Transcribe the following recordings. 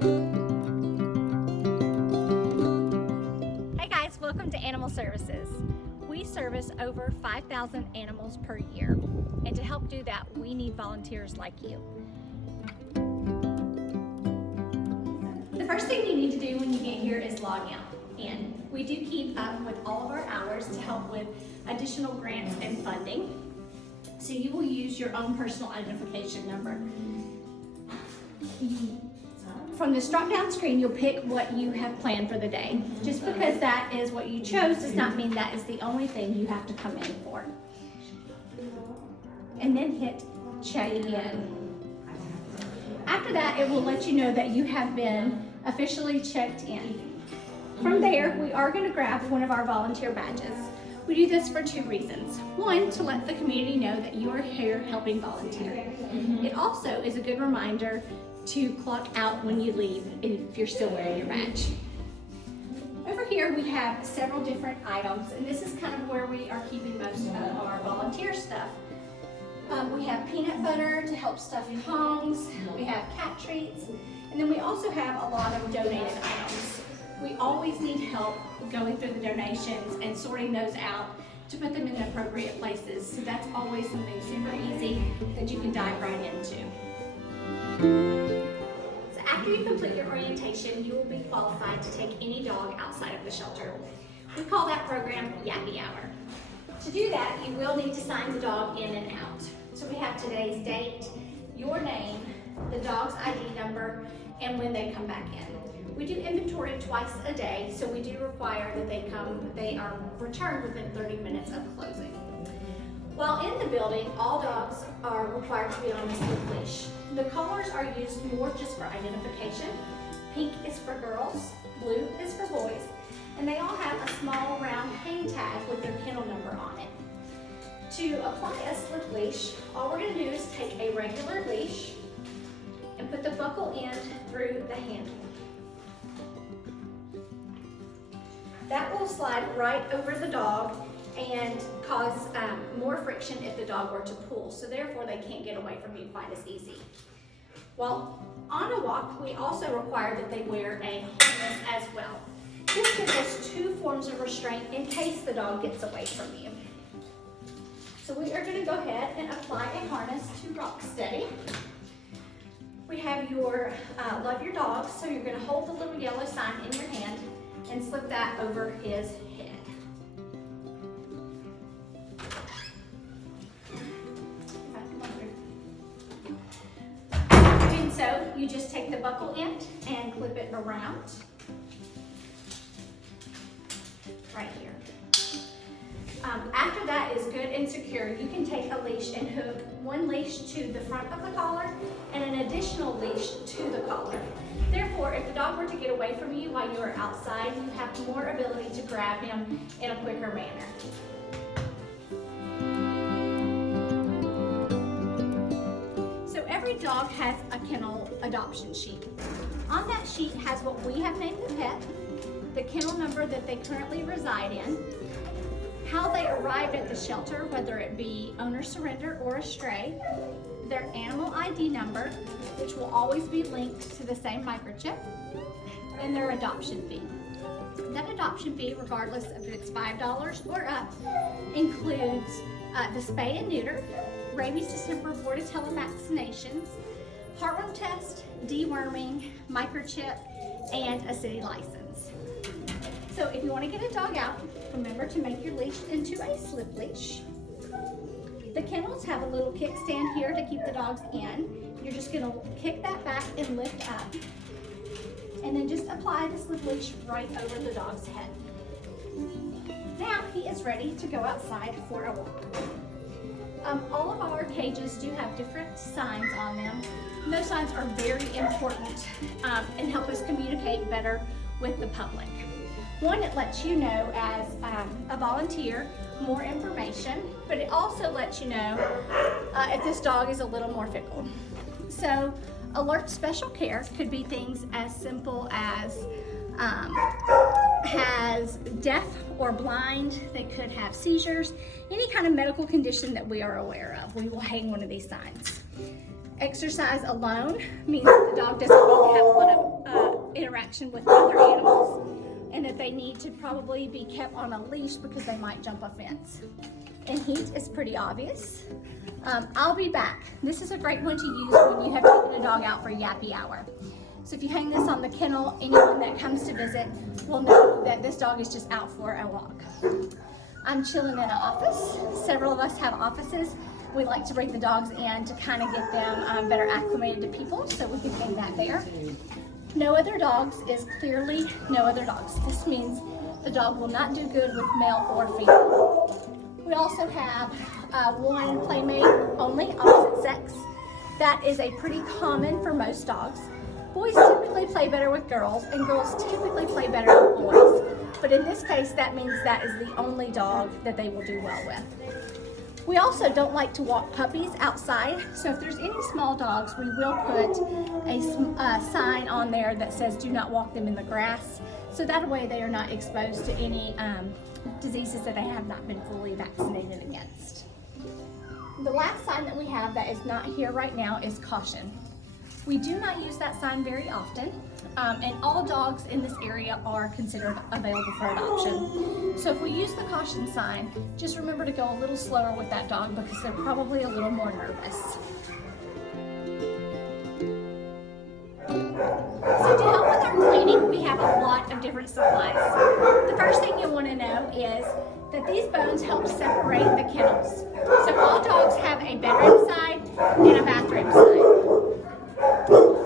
Hey guys, welcome to Animal Services. We service over 5,000 animals per year, and to help do that, we need volunteers like you. The first thing you need to do when you get here is log in. We do keep up with all of our hours to help with additional grants and funding. So you will use your own personal identification number. From this drop-down screen, you'll pick what you have planned for the day. Just because that is what you chose does not mean that is the only thing you have to come in for. And then hit check in. After that, it will let you know that you have been officially checked in. From there, we are going to grab one of our volunteer badges. We do this for two reasons. One, to let the community know that you are here helping volunteer. It also is a good reminder to clock out when you leave if you're still wearing your badge. Over here we have several different items, and this is kind of where we are keeping most of our volunteer stuff. We have peanut butter to help stuff Kongs, we have cat treats, and then we also have a lot of donated items. We always need help going through the donations and sorting those out to put them in the appropriate places. So that's always something super easy that you can dive right into. So after you complete your orientation, you will be qualified to take any dog outside of the shelter. We call that program Yappy Hour. To do that, you will need to sign the dog in and out. So we have today's date, your name, the dog's ID number, and when they come back in. We do inventory twice a day, so we do require that they are returned within 30 minutes of closing. While in the building, all dogs are required to be on a slip leash. The collars are used more just for identification. Pink is for girls, blue is for boys, and they all have a small round hang tag with their kennel number on it. To apply a slip leash, all we're going to do is take a regular leash and put the buckle end through the handle. That will slide right over the dog and cause more friction if the dog were to pull, so therefore they can't get away from you quite as easy. While on a walk, we also require that they wear a harness as well. This gives us two forms of restraint in case the dog gets away from you. So we are going to go ahead and apply a harness to Rock Steady. We have your Love Your Dog, so you're going to hold the little yellow sign in your hand and slip that over his head. And so you just take the buckle end and clip it around right here. After that is good and secure, you can take a leash and hook one leash to the front of the collar and an additional leash to the collar. Therefore, if the dog were to get away from you while you are outside, you have more ability to grab him in a quicker manner. So every dog has a kennel adoption sheet. On that sheet has what we have named the pet, the kennel number that they currently reside in, how they arrived at the shelter, whether it be owner surrender or a stray, their animal ID number, which will always be linked to the same microchip, and their adoption fee. That adoption fee, regardless if it's $5 or up, includes the spay and neuter, rabies, distemper, bordetella vaccinations, heartworm test, deworming, microchip, and a city license. So if you want to get a dog out, remember to make your leash into a slip leash. The kennels have a little kickstand here to keep the dogs in. You're just going to kick that back and lift up. And then just apply the slip leash right over the dog's head. Now he is ready to go outside for a walk. All of our cages do have different signs on them. And those signs are very important and help us communicate better with the public. One, it lets you know as a volunteer more information, but it also lets you know if this dog is a little more fickle. So alert special care could be things as simple as has deaf or blind, they could have seizures, any kind of medical condition that we are aware of. We will hang one of these signs. Exercise alone means that the dog doesn't need to have a lot of interaction with other animals, and that they need to probably be kept on a leash because they might jump a fence. And heat is pretty obvious. I'll be back. This is a great one to use when you have taken a dog out for yappy hour. So if you hang this on the kennel, anyone that comes to visit will know that this dog is just out for a walk. I'm chilling in an office. Several of us have offices. We like to bring the dogs in to kind of get them better acclimated to people, so we can hang that there. No other dogs is clearly no other dogs. This means the dog will not do good with male or female. We also have one playmate only, opposite sex. That is a pretty common for most dogs. Boys typically play better with girls, and girls typically play better with boys. But in this case, that means that is the only dog that they will do well with. We also don't like to walk puppies outside, so if there's any small dogs, we will put a sign on there that says do not walk them in the grass, so that way they are not exposed to any diseases that they have not been fully vaccinated against. The last sign that we have that is not here right now is caution. We do not use that sign very often, and all dogs in this area are considered available for adoption. So if we use the caution sign, just remember to go a little slower with that dog because they're probably a little more nervous. So to help with our cleaning, we have a lot of different supplies. The first thing you want to know is that these bones help separate the kennels. So all dogs have a bedroom side and a bathroom side.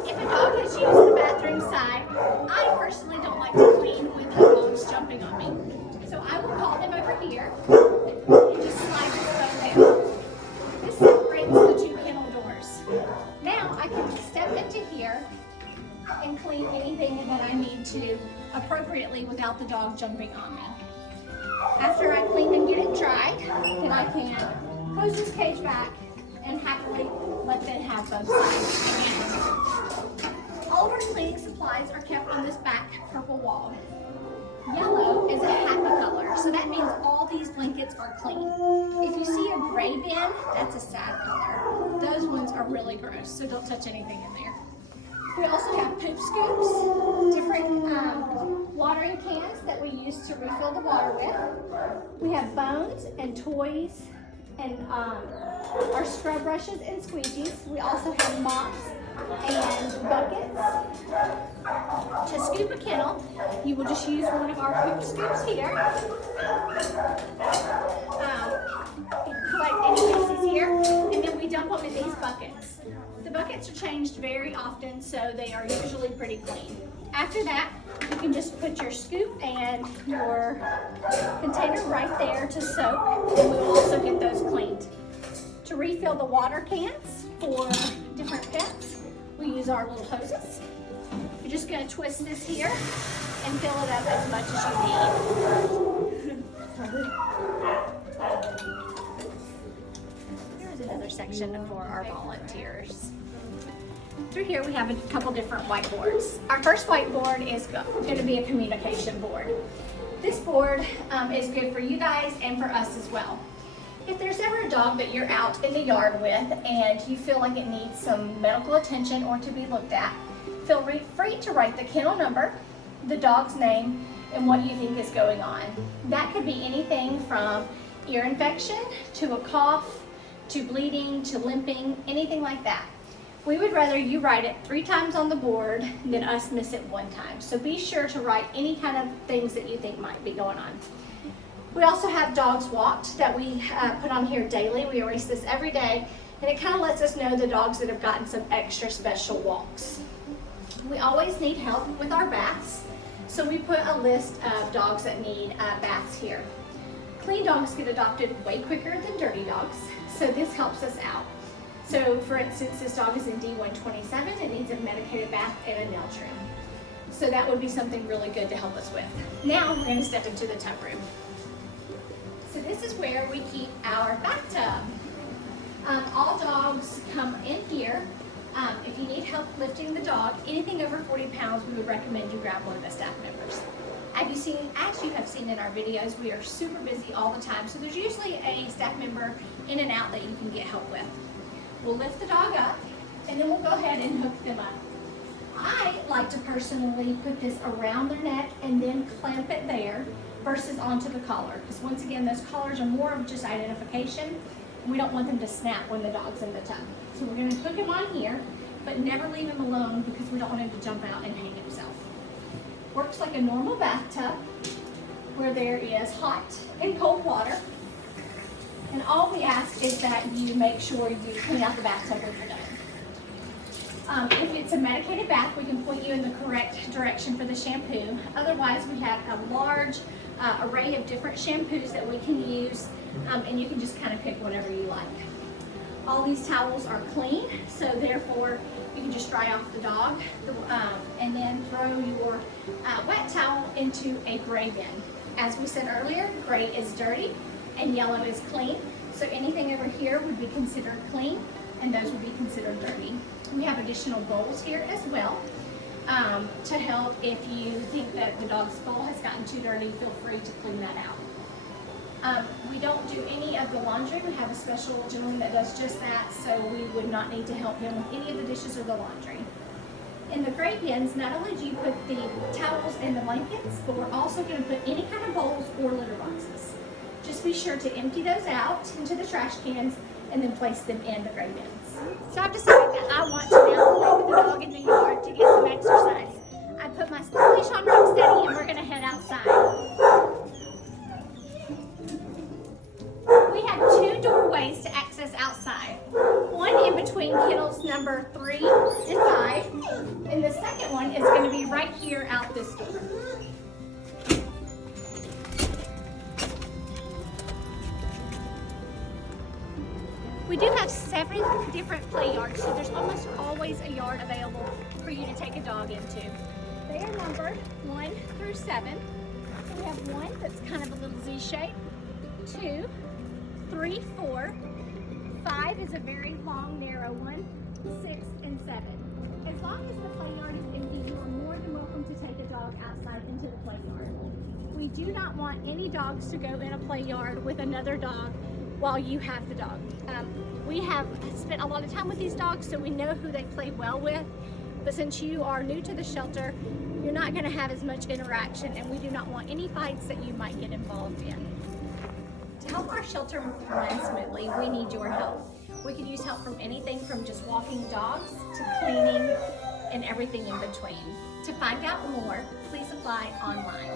If a dog has used the bathroom side, I personally don't like to clean with dogs jumping on me. So I will call them over here and just slide this bone down. This separates the two kennel doors. Now I can step into here and clean anything that I need to appropriately without the dog jumping on me. After I clean and get it dry, then I can close this cage back and happily let them have both sides. All of our cleaning supplies are kept on this back purple wall. Yellow is a happy color, so that means all these blankets are clean. If you see a gray bin, that's a sad color. Those ones are really gross, so don't touch anything in there. We also have poop scoops, different watering cans that we use to refill the water with. We have bones and toys and our scrub brushes and squeegees. We also have mops and buckets. To scoop a kennel, you will just use one of our poop scoops here. Collect any feces here, and then we dump them in these buckets. The buckets are changed very often, so they are usually pretty clean. After that, you can just put your scoop and your container right there to soak, and we will also get those cleaned. To refill the water cans for different pets, we use our little hoses. You're just going to twist this here and fill it up as much as you need. Here's another section for our volunteers. Through here we have a couple different whiteboards. Our first whiteboard is going to be a communication board. This board is good for you guys and for us as well. If there's ever a dog that you're out in the yard with and you feel like it needs some medical attention or to be looked at, feel free to write the kennel number, the dog's name, and what you think is going on. That could be anything from ear infection to a cough to bleeding to limping, anything like that. We would rather you write it 3 times on the board than us miss it 1 time. So be sure to write any kind of things that you think might be going on. We also have dogs walked that we put on here daily. We erase this every day, and it kind of lets us know the dogs that have gotten some extra special walks. We always need help with our baths, so we put a list of dogs that need baths here. Clean dogs get adopted way quicker than dirty dogs, so this helps us out. So for instance, this dog is in D127, it needs a medicated bath and a nail trim. So that would be something really good to help us with. Now we're going to step into the tub room. So this is where we keep our bathtub. All dogs come in here. If you need help lifting the dog, anything over 40 pounds, we would recommend you grab one of the staff members. As you have seen in our videos, we are super busy all the time, so there's usually a staff member in and out that you can get help with. We'll lift the dog up, and then we'll go ahead and hook them up. I like to personally put this around their neck and then clamp it there versus onto the collar, because once again, those collars are more of just identification. We don't want them to snap when the dog's in the tub. So we're gonna hook him on here, but never leave him alone because we don't want him to jump out and hang himself. Works like a normal bathtub where there is hot and cold water. And all we ask is that you make sure you clean out the bathtub when you're done. If it's a medicated bath, we can point you in the correct direction for the shampoo. Otherwise, we have a large array of different shampoos that we can use, and you can just kind of pick whatever you like. All these towels are clean, so therefore you can just dry off the dog and then throw your wet towel into a gray bin. As we said earlier, gray is dirty and yellow is clean. So anything over here would be considered clean and those would be considered dirty. We have additional bowls here as well to help if you think that the dog's bowl has gotten too dirty, feel free to clean that out. We don't do any of the laundry. We have a special gentleman that does just that, so we would not need to help him with any of the dishes or the laundry. In the gray bins, not only do you put the towels and the blankets, but we're also going to put any kind of bowls or litter boxes. Just be sure to empty those out into the trash cans and then place them in the gray bins. So I've decided that I want to now play with the dog in the yard to get some exercise. I put my leash on Rocksteady and we're going to head outside. We have two doorways to access outside. One in between kennels number 3 and 5, and the second one is going to be right here out this door. We do have 7 different play yards, so there's almost always a yard available for you to take a dog into. They are numbered 1 through 7. So we have one that's kind of a little Z shape, 2, 3, 4, 5 is a very long, narrow one, 6 and 7. As long as the play yard is empty, you are more than welcome to take a dog outside into the play yard. We do not want any dogs to go in a play yard with another dog while you have the dog. We have spent a lot of time with these dogs, so we know who they play well with, but since you are new to the shelter, you're not going to have as much interaction, and we do not want any fights that you might get involved in. To help our shelter run smoothly, we need your help. We could use help from anything from just walking dogs to cleaning and everything in between. To find out more, please apply online.